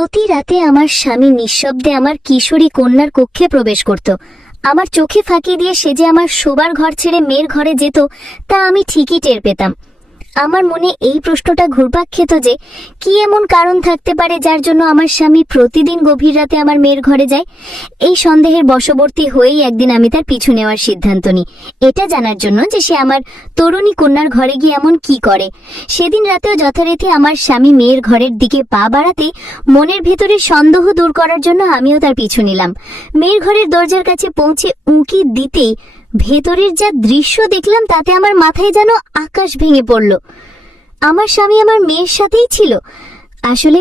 প্রতি রাতে আমার স্বামী নিঃশব্দে আমার কিশোরী কন্যার কক্ষে প্রবেশ করত। আমার চোখে ফাঁকি দিয়ে সে যে আমার শোবার ঘর ছেড়ে মেয়ের ঘরে যেত তা আমি ঠিকই টের পেতাম। আমার মনে এই প্রশ্নটা ঘুরপাক খেত যে কি এমন কারণ থাকতে পারে যার জন্য আমার স্বামী প্রতিদিন গভীর রাতে আমার মেয়ের ঘরে যায়। এই সন্দেহের বশবর্তী হয়েই একদিন আমি তার পিছু নেওয়ার সিদ্ধান্ত নিই, এটা জানার জন্য যে সে আমার তরুণী কন্যার ঘরে গিয়ে এমন কি করে। সেদিন রাতেও যথারীতি আমার স্বামী মেয়ের ঘরের দিকে পা বাড়াতে মনের ভেতরে সন্দেহ দূর করার জন্য আমিও তার পিছু নিলাম। মেয়ের ঘরের দরজার কাছে পৌঁছে উঁকি দিতেই ভেতরের যা দৃশ্য দেখলাম তাতে আমার মাথায় যেন আকাশ ভেঙে পড়ল। আমার স্বামী আমার মেয়ের সাথেই ছিল। আসলে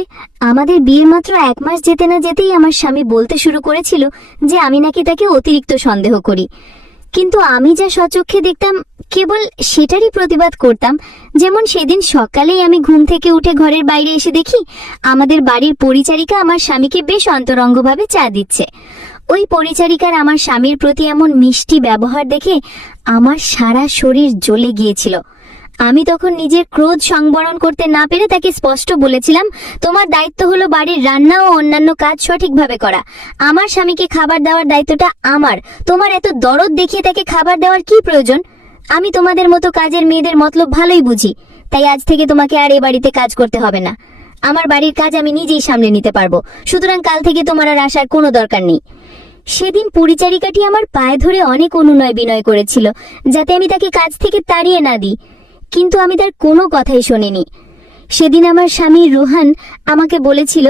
আমাদের বিয়ের মাত্র 1 মাস যেতে না যেতেই আমার স্বামী বলতে শুরু করেছিল যে আমি নাকি তাকে অতিরিক্ত সন্দেহ করি, কিন্তু আমি যা স্বচক্ষে দেখতাম কেবল সেটারই প্রতিবাদ করতাম। যেমন সেদিন সকালেই আমি ঘুম থেকে উঠে ঘরের বাইরে এসে দেখি আমাদের বাড়ির পরিচারিকা আমার স্বামীকে বেশ অন্তরঙ্গভাবে চা দিচ্ছে। ওই পরিচারিকার আমার স্বামীর প্রতি এমন মিষ্টি ব্যবহার দেখে আমার সারা শরীর জ্বলে গিয়েছিল। আমি তখন নিজের ক্রোধ সংবরণ করতে না পেরে তাকে স্পষ্ট বলেছিলাম, তোমার দায়িত্ব হলো বাড়ির রান্না ও অন্যান্য কাজ সঠিকভাবে করা, আমার স্বামীকে খাবার দেওয়ার দায়িত্বটা আমার। তোমার এত দরদ দেখিয়ে তাকে খাবার দেওয়ার কি প্রয়োজন? আমি তোমাদের মতো কাজের মেয়েদের মতলব ভালোই বুঝি, তাই আজ থেকে তোমাকে আর এ বাড়িতে কাজ করতে হবে না। আমার বাড়ির কাজ আমি নিজেই সামলে নিতে পারবো, সুতরাং কাল থেকে তোমার আর আসার কোনো দরকার নেই। সেদিন পরিচারিকাটি আমার পায়ে ধরে অনেক অনুনয় বিনয় করেছিল যাতে আমি তাকে কাজ থেকে তাড়িয়ে না দিই, কিন্তু আমি তার কোনো কথাই শুনিনি। সেদিন আমার স্বামী রোহান আমাকে বলেছিল,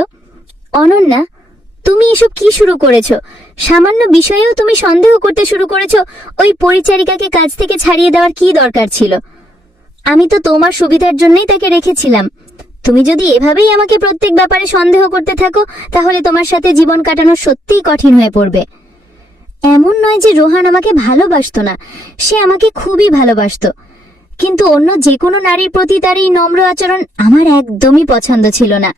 অনন্যা, তুমি এসব কি শুরু করেছো? সামান্য বিষয়েও তুমি সন্দেহ করতে শুরু করেছো। ওই পরিচারিকাকে কাজ থেকে ছাড়িয়ে দেওয়ার কি দরকার ছিল? আমি তো তোমার সুবিধার জন্যই তাকে রেখেছিলাম। তুমি যদি এভাবেই আমাকে প্রত্যেক ব্যাপারে সন্দেহ করতে থাকো তাহলে তোমার সাথে জীবন কাটানো সত্যিই কঠিন হয়ে পড়বে। এমন নয় যে রোহান আমাকে ভালোবাসতো না, সে আমাকে খুবই ভালোবাসতো, কিন্তু অন্য যে কোনো নারীর প্রতি তার এই নম্র আচরণ আমার একদমই পছন্দ ছিল না।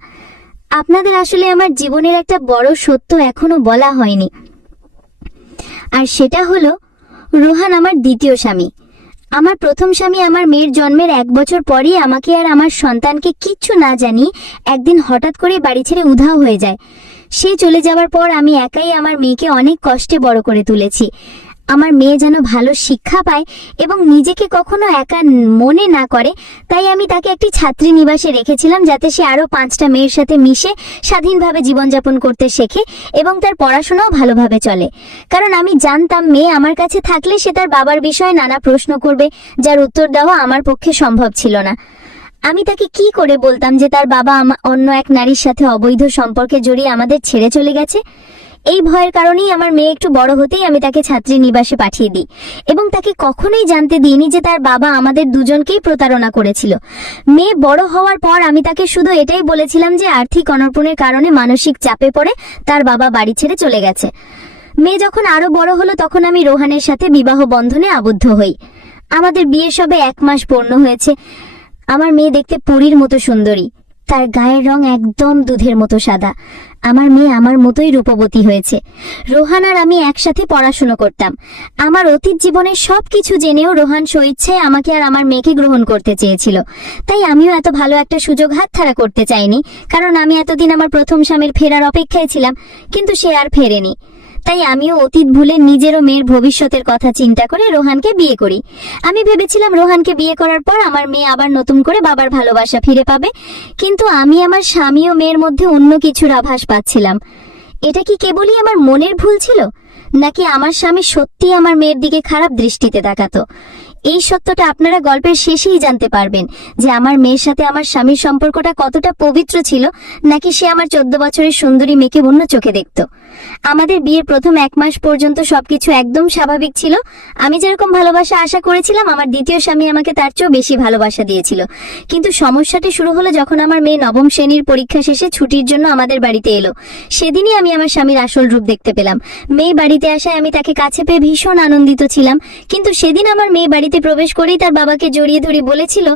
আপনাদের আসলে আমার জীবনের একটা বড় সত্য এখনো বলা হয়নি, আর সেটা হলো রোহান আমার দ্বিতীয় স্বামী। আমার প্রথম স্বামী আমার মেয়ের জন্মের 1 বছর পরেই আমাকে আর আমার সন্তানকে কিচ্ছু না জানিয়ে একদিন হঠাৎ করে বাড়ি ছেড়ে উধাও হয়ে যায়। সে চলে যাওয়ার পর আমি একাই আমার মেয়েকে অনেক কষ্টে বড় করে তুলেছি। আমার মেয়ে যেন ভালো শিক্ষা পায় এবং নিজেকে কখনো একা মনে না করে, তাই আমি তাকে একটি ছাত্রী নিবাসে রেখেছিলাম যাতে সে আরো 5টা মেয়ের সাথে মিশে স্বাধীনভাবে জীবনযাপন করতে শেখে এবং তার পড়াশোনাও ভালোভাবে চলে। কারণ আমি জানতাম মেয়ে আমার কাছে থাকলে সে তার বাবার বিষয়ে নানা প্রশ্ন করবে, যার উত্তর দেওয়া আমার পক্ষে সম্ভব ছিল না। আমি তাকে কি করে বলতাম যে তার বাবা অন্য এক নারীর সাথে অবৈধ সম্পর্কে জড়িয়ে আমাদের ছেড়ে চলে গেছে? এই ভয়ের কারণেই আমার মেয়ে একটু বড় হতেই আমি তাকে ছাত্রী নিবাসে পাঠিয়ে দিই এবং তাকে কখনোই জানতে দিইনি যে তার বাবা আমাদের দুজনকেই প্রতারণা করেছিল। মেয়ে বড় হওয়ার পর আমি তাকে শুধু এটাই বলেছিলাম যে আর্থিক অনর্পণের কারণে মানসিক চাপে পড়ে তার বাবা বাড়ি ছেড়ে চলে গেছে। মেয়ে যখন আরো বড় হলো তখন আমি রোহানের সাথে বিবাহ বন্ধনে আবদ্ধ হই। আমাদের বিয়ে সবে 1 মাস পূর্ণ হয়েছে। আমার মেয়ে দেখতে পরীর মতো সুন্দরী, তার গায়ের রং একদম দুধের মতো সাদা। আমার মেয়ে আমার মতোই রূপবতী হয়েছে। রোহান আর আমি একসাথে পড়াশুনো করতাম। আমার অতীত জীবনের সবকিছু জেনেও রোহান স্বেচ্ছায় আমাকে আর আমার মেয়েকে গ্রহণ করতে চেয়েছিল, তাই আমিও এত ভালো একটা সুযোগ হাতছাড়া করতে চাইনি। কারণ আমি এতদিন আমার প্রথম স্বামীর ফেরার অপেক্ষায় ছিলাম, কিন্তু সে আর ফেরেনি। তাই আমিও অতীত ভুলে নিজের ও মেয়ের ভবিষ্যতের কথা চিন্তা করে রোহানকে বিয়ে করি। আমি ভেবেছিলাম রোহানকে বিয়ে করার পর আমার মেয়ে আবার নতুন করে বাবার ভালোবাসা ফিরে পাবে, কিন্তু আমি আমার স্বামী ও মেয়ের মধ্যে অন্য কিছুর আভাস পাচ্ছিলাম। এটা কি কেবলই আমার মনের ভুল ছিল, নাকি আমার স্বামী সত্যিই আমার মেয়ের দিকে খারাপ দৃষ্টিতে তাকাতো? এই সত্যটা আপনারা গল্পের শেষেই জানতে পারবেন যে আমার মেয়ের সাথে আমার স্বামীর সম্পর্কটা কতটা পবিত্র ছিল, নাকি সে আমার 14 বছরের সুন্দরী মেয়েকে অন্য চোখে দেখত। আমাদের বিয়ের প্রথম 1 মাস পর্যন্ত সবকিছু একদম স্বাভাবিক ছিল। আমি যেরকম ভালোবাসা আশা করেছিলাম আমার দ্বিতীয় স্বামী আমাকে তার চেয়েও বেশি ভালোবাসা দিয়েছিল। কিন্তু সমস্যাটা শুরু হলো যখন আমার মেয়ে 9ম শ্রেণীর পরীক্ষা শেষে ছুটির জন্য আমাদের বাড়িতে এলো। সেদিনই আমি আমার স্বামীর আসল রূপ দেখতে পেলাম। মেয়ে বাড়িতে আসায় আমি তাকে কাছে পেয়ে ভীষণ আনন্দিত ছিলাম, কিন্তু সেদিন আমার মেয়ে বাড়িতে প্রবেশ করেই তার বাবাকে জড়িয়ে ধরে বলেছিল,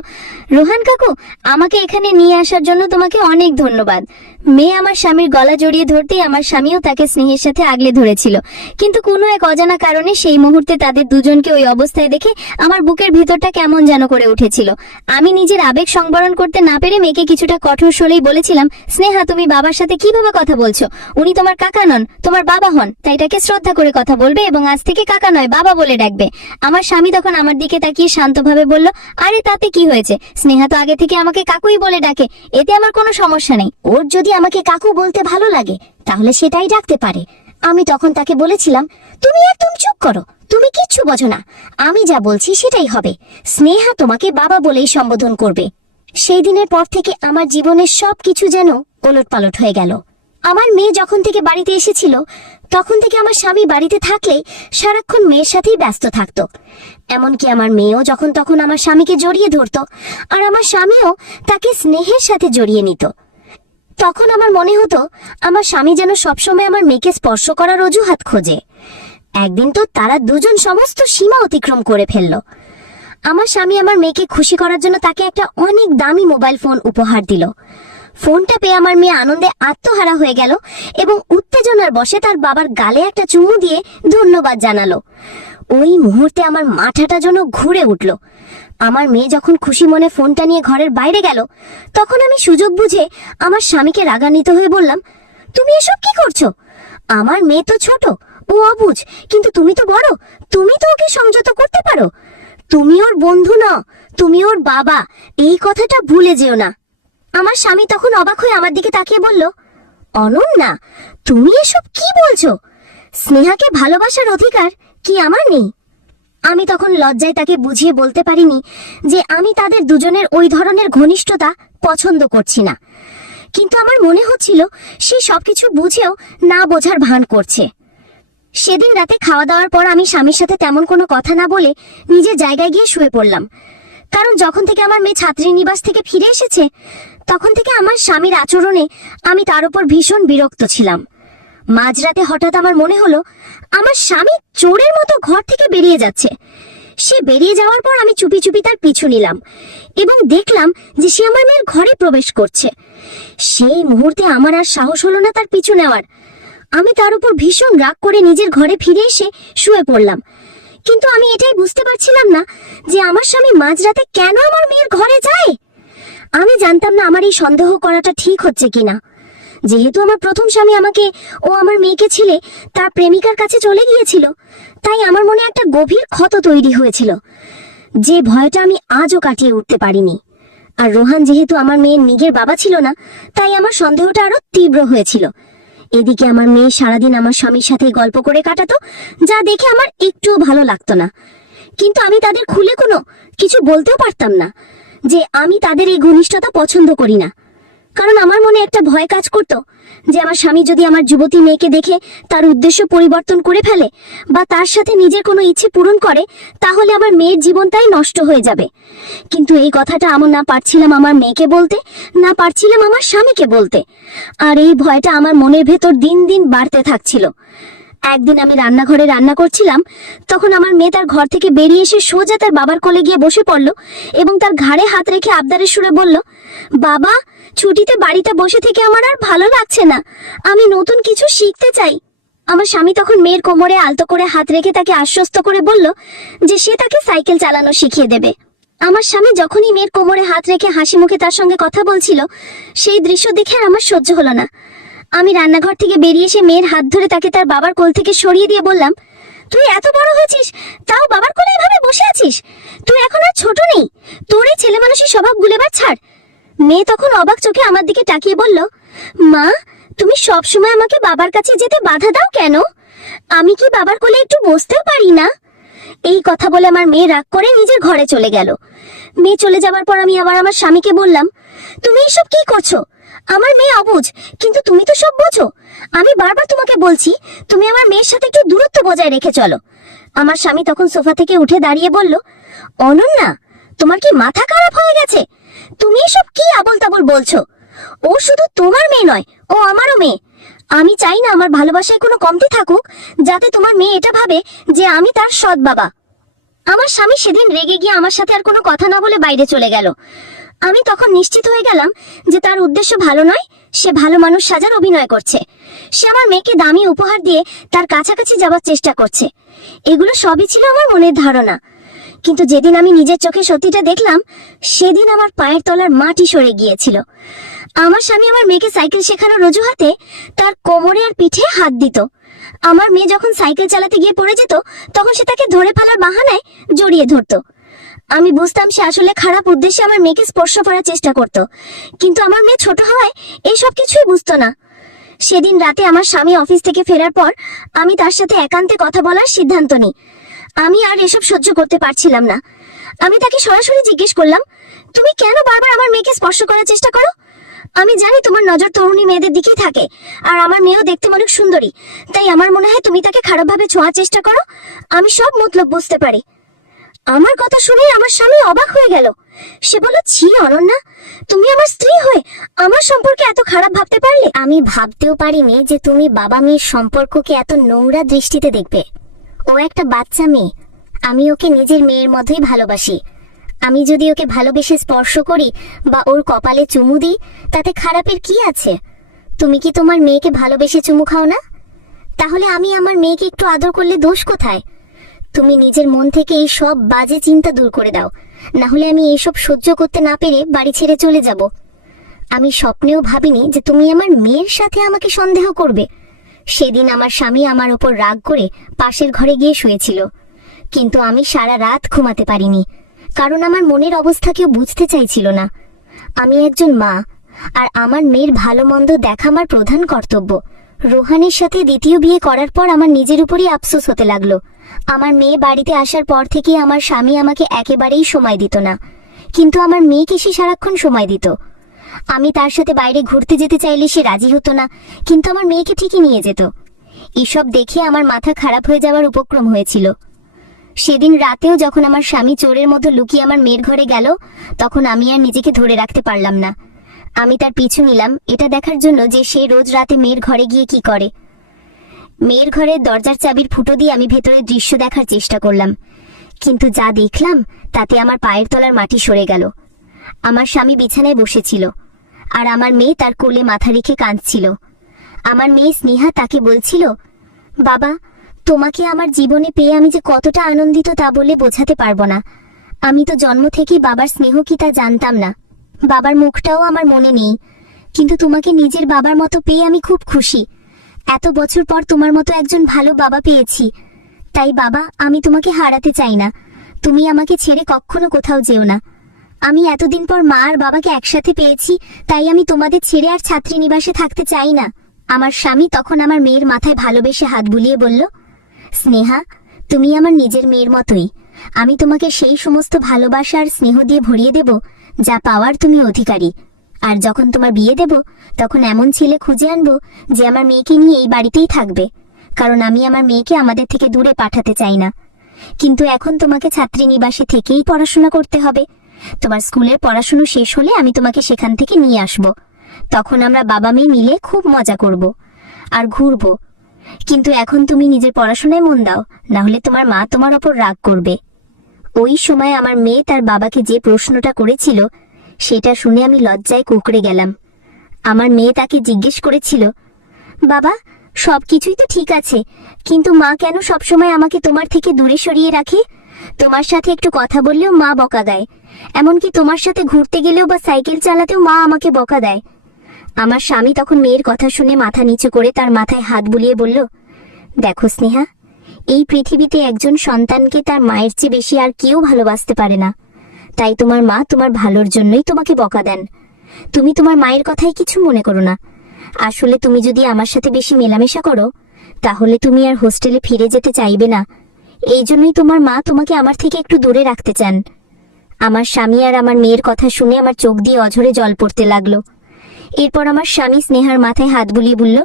রোহান কাকু, আমাকে এখানে নিয়ে আসার জন্য তোমাকে অনেক ধন্যবাদ। মেয়ে আমার স্বামীর গলা জড়িয়ে ধরতেই আমার স্বামীও তাকে স্নেহের সাথে আগলে ধরেছিল, কিন্তু কোনো এক অজানা কারণে সেই মুহূর্তে তাদের দুজনকে ওই অবস্থায় দেখে আমার বুকের ভেতরটা কেমন যেন করে উঠেছিল। আমি নিজের আবেগ সংবরণ করতে না পেরে মেয়েকে কিছুটা কঠোর স্বরেই বলেছিলাম, স্নেহা, তুমি বাবার সাথে কিভাবে কথা বলছো? উনি তোমার কাকা নন, তোমার বাবা হন, তাই তাকে শ্রদ্ধা করে কথা বলবে এবং আজ থেকে কাকা নয় বাবা বলে ডাকবে। আমার স্বামী তখন আমার দিকে তাকিয়ে শান্তভাবে বলল, আরে তাতে কি হয়েছে? স্নেহা তো আগে থেকে আমাকে কাকুই বলে ডাকে, এতে আমার কোনো সমস্যা নেই। ওর যদি আমাকে কাকু বলতে ভালো লাগে তাহলে সেটাই ডাকতে পারে। আমি তখন তাকে বলেছিলাম, তুমি একদম চুপ করো, তুমি কিচ্ছু বোঝো না, আমি যা বলছি সেটাই হবে। স্নেহা তোমাকে বাবা বলেই সম্বোধন করবে। সেই দিনের পর থেকে আমার জীবনের সবকিছু যেন ওলটপালট হয়ে গেল। আমার মেয়ে যখন থেকে বাড়িতে এসেছিল তখন থেকে আমার স্বামী বাড়িতে থাকলেই সারাক্ষণ মেয়ের সাথেই ব্যস্ত থাকতো। এমনকি আমার মেয়েও যখন তখন আমার স্বামীকে জড়িয়ে ধরতো, আর আমার স্বামীও তাকে স্নেহের সাথে জড়িয়ে নিত। তখন আমার মনে হতো আমার স্বামী যেন সবসময় আমার মেয়েকে স্পর্শ করার অজুহাত খোঁজে। একদিন তো তারা দুজন সমস্ত সীমা অতিক্রম করে ফেলল। আমার স্বামী আমার মেয়েকে খুশি করার জন্য তাকে একটা অনেক দামি মোবাইল ফোন উপহার দিল। ফোনটা পেয়ে আমার মেয়ে আনন্দে আত্মহারা হয়ে গেল এবং উত্তেজনার বশে তার বাবার গালে একটা চুমু দিয়ে ধন্যবাদ জানালো। ওই মুহূর্তে আমার মাথাটা যেন ঘুরে উঠল। আমার মেয়ে যখন খুশি মনে ফোনটা নিয়ে ঘরের বাইরে গেল তখন আমি সুযোগ বুঝে আমার স্বামীকে রাগান্বিত হয়ে বললাম, তুমি এসব কি করছো? আমার মেয়ে তো ছোট, ও অবুঝ, কিন্তু তুমি তো বড়, তুমি তো ওকে সংযত করতে পারো। তুমি ওর বন্ধু নও, তুমি ওর বাবা, এই কথাটা ভুলে যেও না। আমার স্বামী তখন অবাক হয়ে আমার দিকে তাকিয়ে বলল, অনন্যা, তুমি এসব কি বলছো? স্নেহাকে ভালোবাসার অধিকার কি আমার নেই? আমি তখন লজ্জায় তাকে বুঝিয়ে বলতে পারিনি যে আমি তাদের দুজনের ওই ধরনের ঘনিষ্ঠতা পছন্দ করছি না, কিন্তু আমার মনে হচ্ছিল সে সবকিছু বুঝেও না বোঝার ভান করছে। সেদিন রাতে খাওয়া দাওয়ার পর আমি স্বামীর সাথে তেমন কোনো কথা না বলে নিজের জায়গায় গিয়ে শুয়ে পড়লাম। কারণ যখন থেকে আমার মেয়ে ছাত্রীনিবাস থেকে ফিরে এসেছে তখন থেকে আমার স্বামীর আচরণে আমি তার উপর ভীষণ বিরক্ত ছিলাম। মাঝরাতে হঠাৎ আমার মনে হলো আমার স্বামী চোরের মতো ঘর থেকে বেরিয়ে যাচ্ছে। সে বেরিয়ে যাওয়ার পর আমি চুপি চুপি তার পিছু নিলাম এবং দেখলাম যে সে আমার মেয়ের ঘরে প্রবেশ করছে। সেই মুহূর্তে আমার আর সাহস হলো না তার পিছু নেওয়ার। আমি তার উপর ভীষণ রাগ করে নিজের ঘরে ফিরে এসে শুয়ে পড়লাম। কিন্তু আমি এটাই বুঝতে পারছিলাম না যে আমার স্বামী মাঝরাতে কেন আমার মেয়ের ঘরে যায়। আমি জানতাম না আমার এই সন্দেহ করাটা ঠিক হচ্ছে কিনা। যেহেতু আমার প্রথম স্বামী আমাকে ও আমার মেয়েকে ছেড়ে তার প্রেমিকার কাছে চলে গিয়েছিল, তাই আমার মনে একটা গভীর ক্ষত তৈরি হয়েছিল, যে ভয়টা আমি আজও কাটিয়ে উঠতে পারিনি। আর রোহান যেহেতু আমার মেয়ের নিজের বাবা ছিল না, তাই আমার সন্দেহটা আরো তীব্র হয়েছিল। এদিকে আমার মেয়ে সারাদিন আমার স্বামীর সাথে গল্প করে কাটাতো, যা দেখে আমার একটুও ভালো লাগতো না। কিন্তু আমি তাদের খুলে কোনো কিছু বলতেও পারতাম না যে আমি তাদের এই ঘনিষ্ঠতা পছন্দ করি না। কারণ আমার মনে একটা ভয় কাজ করতো যে আমার স্বামী যদি আমার যুবতী মেয়েকে দেখে তার উদ্দেশ্য পরিবর্তন করে ফেলে বা তার সাথে নিজের কোনো ইচ্ছে পূরণ করে, তাহলে আমার মেয়ের জীবনটাই নষ্ট হয়ে যাবে। কিন্তু এই কথাটা আমি না পারছিলাম আমার মেয়েকে বলতে, না পারছিলাম আমার স্বামীকে বলতে। আর এই ভয়টা আমার মনের ভেতর দিন দিন বাড়তে থাকছিল। একদিন আমি রান্নাঘরে রান্না করছিলাম, তখন আমার মেয়ে তার ঘর থেকে বেরিয়ে এসে সোজা তার বাবার কোলে গিয়ে বসে পড়ল এবং তার ঘাড়ে হাত রেখে আবদারের সুরে বলল, বাবা, ছুটিতে বাড়িতে বসে থেকে আমার আর ভালো লাগছে না, আমি নতুন কিছু শিখতে চাই। আমার স্বামী তখন মেয়ের কোমরে আলতো করে হাত রেখে তাকে আশ্বস্ত করে বলল যে সে তাকে সাইকেল চালানো শিখিয়ে দেবে। আমার স্বামী যখনই মেয়ের কোমরে হাত রেখে হাসি মুখে তার সঙ্গে কথা বলছিল, সেই দৃশ্য দেখে আমার সহ্য হলো না। আমি রান্নাঘর থেকে বেরিয়ে এসে মেয়ের হাত ধরে তাকে তার বাবার কোল থেকে সরিয়ে দিয়ে বললাম, তুই এত বড় হয়েছিস তাও বাবার কোলে এভাবে বসে আছিস? তুই এখন আর ছোট নেই, তোর এই ছেলে মানুষের স্বভাবগুলো এবার ছাড়। মেয়ে তখন অবাক চোখে আমার দিকে তাকিয়ে বলল, মা, তুমি সবসময় আমাকে বাবার কাছে যেতে বাধা দাও কেন? আমি কি বাবার কোলে একটু বসতেও পারি না? এই কথা বলে আমার মেয়ে রাগ করে নিজের ঘরে চলে গেল। মেয়ে চলে যাবার পর আমি আবার আমার স্বামীকে বললাম, তুমি এসব কি করছো? আমার মেয়ে অবুঝ, কিন্তু তুমি তো সব বোঝো। আমি বারবার তোমাকে বলছি তুমি আমার মেয়ের সাথে একটু দূরত্ব বজায় রেখে চলো। আমার স্বামী তখন সোফা থেকে উঠে দাঁড়িয়ে বলল, অনন্যা, তোমার কি মাথা খারাপ হয়ে গেছে? তুমি এসব কি আবল তাবল বলছো? ও শুধু তোমার মেয়ে নয়, ও আমারও মেয়ে। আমি চাই না আমার ভালোবাসায় কোনো কমতি থাকুক, যাতে তোমার মেয়ে এটা ভাবে যে আমি তার সৎ বাবা। আমার স্বামী সেদিন রেগে গিয়ে আমার সাথে আর কোনো কথা না বলে বাইরে চলে গেল। আমি তখন নিশ্চিত হয়ে গেলাম যে তার উদ্দেশ্য ভালো নয়, সে ভালো মানুষ সাজার অভিনয় করছে। সে আমার মেয়েকে দামি উপহার দিয়ে তার কাছাকাছি যাওয়ার চেষ্টা করছে। এগুলো সবই ছিল আমার মনের ধারণা। কিন্তু যেদিন আমি নিজের চোখে সত্যিটা দেখলাম, সেদিন আমার পায়ের তলার মাটি সরে গিয়েছিল। আমার স্বামী আমার মেয়েকে সাইকেল শেখানোর অজুহাতে তার কোমরে আর পিঠে হাত দিত। আমার মেয়ে যখন সাইকেল চালাতে গিয়ে পড়ে যেত, তখন সে তাকে ধরে ফেলার বাহানায় জড়িয়ে ধরতো। আমি বুঝতাম সে আসলে খারাপ উদ্দেশ্যে আমার মেয়েকে স্পর্শ করার চেষ্টা করত, কিন্তু আমার মেয়ে ছোট হওয়ায় এইসব কিছুই বুঝতো না। সেদিন রাতে আমার স্বামী অফিস থেকে ফেরার পর আমি তার সাথে একান্তে কথা বলার সিদ্ধান্ত নিই। আমি আর এসব সহ্য করতে পারছিলাম না। আমি তাকে সরাসরি জিজ্ঞেস করলাম, তুমি কেন বারবার আমার মেয়েকে স্পর্শ করার চেষ্টা করো? আমি জানি তোমার নজর তরুণী মেয়েদের দিকেই থাকে, আর আমার মেয়েও দেখতে অনেক সুন্দরী, তাই আমার মনে হয় তুমি তাকে খারাপভাবে ছোঁয়ার চেষ্টা করো। আমি সব মতলব বুঝতে পারি। আমার কথা শুনে আমার স্বামী অবাক হয়ে গেল। সে বলল, ছি অনন্যা, তুমি আমার স্ত্রী হয়ে আমার সম্পর্কে এত খারাপ ভাবতে পারলে? আমি ভাবতেও পারিনি যে তুমি বাবা মেয়ের সম্পর্ককে এত নোংরা দৃষ্টিতে দেখবে। ও একটা বাচ্চা মেয়ে, আমি ওকে নিজের মেয়ের মতোই ভালোবাসি। আমি যদি ওকে ভালোবেসে স্পর্শ করি বা ওর কপালে চুমু দিই, তাতে খারাপের কি আছে? তুমি কি তোমার মেয়েকে ভালোবেসে চুমু খাও না? তাহলে আমি আমার মেয়েকে একটু আদর করলে দোষ কোথায়? তুমি নিজের মন থেকে এই সব বাজে চিন্তা দূর করে দাও, না হলে আমি এইসব সহ্য করতে না পেরে বাড়ি ছেড়ে চলে যাব। আমি স্বপ্নেও ভাবিনি যে তুমি আমার মেয়ের সাথে আমাকে সন্দেহ করবে। সেদিন আমার স্বামী আমার ওপর রাগ করে পাশের ঘরে গিয়ে শুয়েছিল, কিন্তু আমি সারা রাত ঘুমাতে পারিনি, কারণ আমার মনের অবস্থা কেউ বুঝতে চাইছিল না। আমি একজন মা, আর আমার মেয়ের ভালো মন্দ দেখা আমার প্রধান কর্তব্য। রোহানের সাথে দ্বিতীয় বিয়ে করার পর আমার নিজের উপরই আফসোস হতে লাগলো। আমার মেয়ে বাড়িতে আসার পর থেকে আমার স্বামী আমাকে একেবারেই সময় দিত না, কিন্তু আমার মেয়েকে সে সারাক্ষণ সময় দিত। আমি তার সাথে বাইরে ঘুরতে যেতে চাইলে সে রাজি হতো না, কিন্তু আমার মেয়েকে ঠিকই নিয়ে যেত। এসব দেখে আমার মাথা খারাপ হয়ে যাওয়ার উপক্রম হয়েছিল। সেদিন রাতেও যখন আমার স্বামী চোরের মতো লুকিয়ে আমার মেয়ের ঘরে গেল, তখন আমি আর নিজেকে ধরে রাখতে পারলাম না। আমি তার পিছু নিলাম এটা দেখার জন্য যে সে রোজ রাতে মেয়ের ঘরে গিয়ে কি করে। মেয়ের ঘরের দরজার চাবির ফুটো দিয়ে আমি ভেতরের দৃশ্য দেখার চেষ্টা করলাম, কিন্তু যা দেখলাম তাতে আমার পায়ের তলার মাটি সরে গেল। আমার স্বামী বিছানায় বসেছিল, আর আমার মেয়ে তার কোলে মাথা রেখে কাঁদছিল। আমার মেয়ে স্নেহা তাকে বলছিল, বাবা, তোমাকে আমার জীবনে পেয়ে আমি যে কতটা আনন্দিত তা বলে বোঝাতে পারবো না। আমি তো জন্ম থেকেই বাবার স্নেহ কি তা জানতাম না, বাবার মুখটাও আমার মনে নেই, কিন্তু তোমাকে নিজের বাবার মতো পেয়ে আমি খুব খুশি। এত বছর পর তোমার মতো একজন ভালো বাবা পেয়েছি, তাই বাবা আমি তোমাকে হারাতে চাই না। তুমি আমাকে ছেড়ে কখনো কোথাও যেও না। আমি এতদিন পর মা আর বাবাকে একসাথে পেয়েছি, তাই আমি তোমাদের ছেড়ে আর ছাত্রীনিবাসে থাকতে চাই না। আমার স্বামী তখন আমার মেয়ের মাথায় ভালোবেসে হাত বুলিয়ে বলল, স্নেহা, তুমি আমার নিজের মেয়ের মতোই। আমি তোমাকে সেই সমস্ত ভালোবাসা আর স্নেহ দিয়ে ভরিয়ে দেব যা পাওয়ার তুমি অধিকারী। আর যখন তোমার বিয়ে দেব, তখন এমন ছেলে খুঁজে আনবো যে আমার মেয়েকে নিয়ে এই বাড়িতেই থাকবে, কারণ আমি আমার মেয়েকে আমাদের থেকে দূরে পাঠাতে চাই না। কিন্তু এখন তোমাকে ছাত্রীনিবাসে থেকেই পড়াশোনা করতে হবে। তোমার স্কুলের পড়াশোনা শেষ হলে আমি তোমাকে সেখান থেকে নিয়ে আসব। তখন আমরা বাবা মেয়ে মিলে খুব মজা করব আর ঘুরবো। কিন্তু এখন তুমি নিজের পড়াশোনায় মন দাও, না হলে তোমার মা তোমার ওপর রাগ করবে। ওই সময় আমার মেয়ে তার বাবাকে যে প্রশ্নটা করেছিল সেটা শুনে আমি লজ্জায় কুঁকড়ে গেলাম। আমার মেয়ে তাকে জিজ্ঞেস করেছিল, বাবা, সবকিছুই তো ঠিক আছে, কিন্তু মা কেন সবসময় আমাকে তোমার থেকে দূরে সরিয়ে রাখে? তোমার সাথে একটু কথা বললেও মা বকা দেয়, এমনকি তোমার সাথে ঘুরতে গেলেও বা সাইকেল চালাতেও মা আমাকে বকা দেয়। আমার স্বামী তখন মেয়ের কথা শুনে মাথা নিচু করে তার মাথায় হাত বুলিয়ে বলল, দেখো স্নেহা, এই পৃথিবীতে একজন সন্তানকে তার মায়ের চেয়ে বেশি আর কেউ ভালোবাসতে পারে না। তাই তোমার মা তোমার ভালোর জন্যই তোমাকে বকা দেন। তুমি তোমার মায়ের কথায় কিছু মনে করো না। আসলে তুমি যদি আমার সাথে বেশি মেলামেশা করো, তাহলে তুমি আর হোস্টেলে ফিরে যেতে চাইবে না। এই জন্যই তোমার মা তোমাকে আমার থেকে একটু দূরে রাখতে চান। আমার স্বামী আর আমার মেয়ের কথা শুনে আমার চোখ দিয়ে অঝরে জল পড়তে লাগলো। এরপর আমার স্বামী স্নেহার মাথায় হাত বুলিয়ে বলল,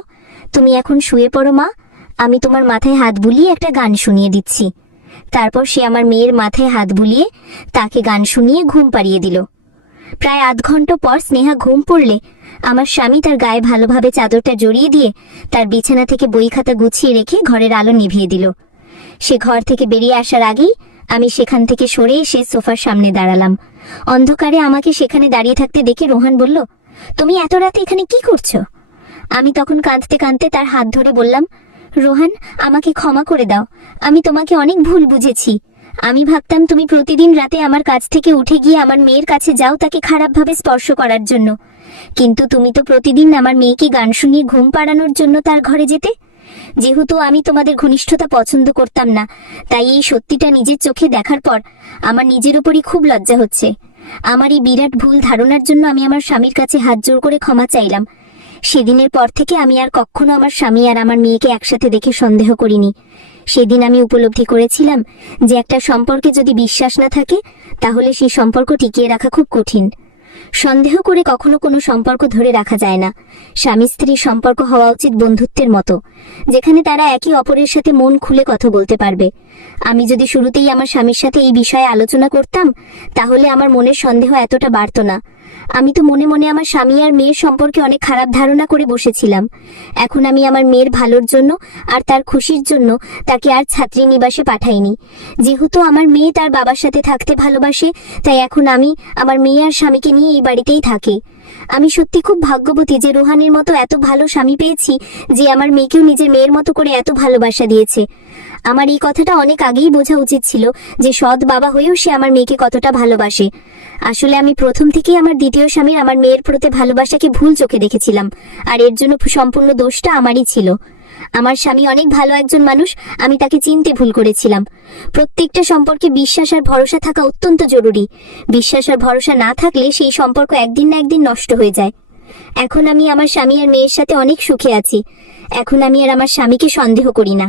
তুমি এখন শুয়ে পড়ো মা, আমি তোমার মাথায় হাত বুলিয়ে একটা গান শুনিয়ে দিচ্ছি। তারপর সে আমার মেয়ের মাথায় হাত বুলিয়ে তাকে গান শুনিয়ে ঘুম পাড়িয়ে দিল। প্রায় আধ ঘন্টা পর স্নেহা ঘুম পড়লে আমার স্বামী তার গায়ে ভালোভাবে চাদরটা জড়িয়ে দিয়ে তার বিছানা থেকে বই খাতা গুছিয়ে রেখে ঘরের আলো নিভিয়ে দিল। সে ঘর থেকে বেরিয়ে আসার আগেই আমি সেখান থেকে সরে এসে সোফার সামনে দাঁড়ালাম। অন্ধকারে আমাকে সেখানে দাঁড়িয়ে থাকতে দেখে রোহান বলল, তুমি এত রাতে এখানে কি করছো? আমি তখন কাঁদতে কাঁদতে তার হাত ধরে বললাম, রোহান, আমাকে ক্ষমা করে দাও। আমি তোমাকে অনেক ভুল বুঝেছি। আমি ভাবতাম তুমি প্রতিদিন রাতে আমার কাছ থেকে উঠে গিয়ে আমার মেয়ের কাছে যাও তাকে খারাপভাবে স্পর্শ করার জন্য, কিন্তু তুমি তো প্রতিদিন আমার মেয়েকে গান শুনিয়ে ঘুম পাড়ানোর জন্য তার ঘরে যেতে। যেহেতু আমি তোমাদের ঘনিষ্ঠতা পছন্দ করতাম না, তাই এই সত্যিটা নিজের চোখে দেখার পর আমার নিজের উপরই খুব লজ্জা হচ্ছে। আমার এই বিরাট ভুল ধারণার জন্য আমি আমার স্বামীর কাছে হাত জোর করে ক্ষমা চাইলাম। সেদিনের পর থেকে আমি আর কখনো আমার স্বামী আর আমার মেয়েকে একসাথে দেখে সন্দেহ করিনি। সেদিন আমি উপলব্ধি করেছিলাম যে একটা সম্পর্কে যদি বিশ্বাস না থাকে, তাহলে সেই সম্পর্ক টিকিয়ে রাখা খুব কঠিন। সন্দেহ করে কখনো কোনো সম্পর্ক ধরে রাখা যায় না। স্বামী স্ত্রীর সম্পর্ক হওয়া উচিত বন্ধুত্বের মতো, যেখানে তারা একে অপরের সাথে মন খুলে কথা বলতে পারবে। আমি যদি শুরুতেই আমার স্বামীর সাথে এই বিষয়ে আলোচনা করতাম, তাহলে আমার মনের সন্দেহ এতটা বাড়তো না। আমি তো মনে মনে আমার স্বামী আর মেয়ের সম্পর্কে অনেক খারাপ ধারণা করে বসেছিলাম। এখন আমি আমার মেয়ের ভালোর জন্য আর তার খুশির জন্য তাকে আর ছাত্রীনিবাসে পাঠাইনি। যেহেতু আমার মেয়ে তার বাবার সাথে থাকতে ভালোবাসে, তাই এখন আমি আমার মেয়ে আর স্বামীকে নিয়ে এই বাড়িতেই থাকি। আমি সত্যি খুব ভাগ্যবতী যে রোহানের মতো এত ভালো স্বামী পেয়েছি, যে আমার মেয়েকেও নিজের মেয়ের মতো করে এত ভালোবাসা দিয়েছে। আমার এই কথাটা অনেক আগেই বোঝা উচিত ছিল যে সৎ বাবা হয়েও সে আমার মেয়েকে কতটা ভালোবাসে। আসলে আমি প্রথম থেকেই আমার দ্বিতীয় স্বামীর আমার মেয়ের প্রতি ভালোবাসাকে ভুল চোখে দেখেছিলাম, আর এর জন্য সম্পূর্ণ দোষটা আমারই ছিল। আমার স্বামী অনেক ভালো একজন মানুষ, আমি তাকে চিনতে ভুল করেছিলাম। প্রত্যেকটা সম্পর্কে বিশ্বাস আর ভরসা থাকা অত্যন্ত জরুরি। বিশ্বাস আর ভরসা না থাকলে সেই সম্পর্ক একদিন না একদিন নষ্ট হয়ে যায়। এখন আমি আমার স্বামী আর মেয়ের সাথে অনেক সুখে আছি। এখন আমি আর আমার স্বামীকে সন্দেহ করি না।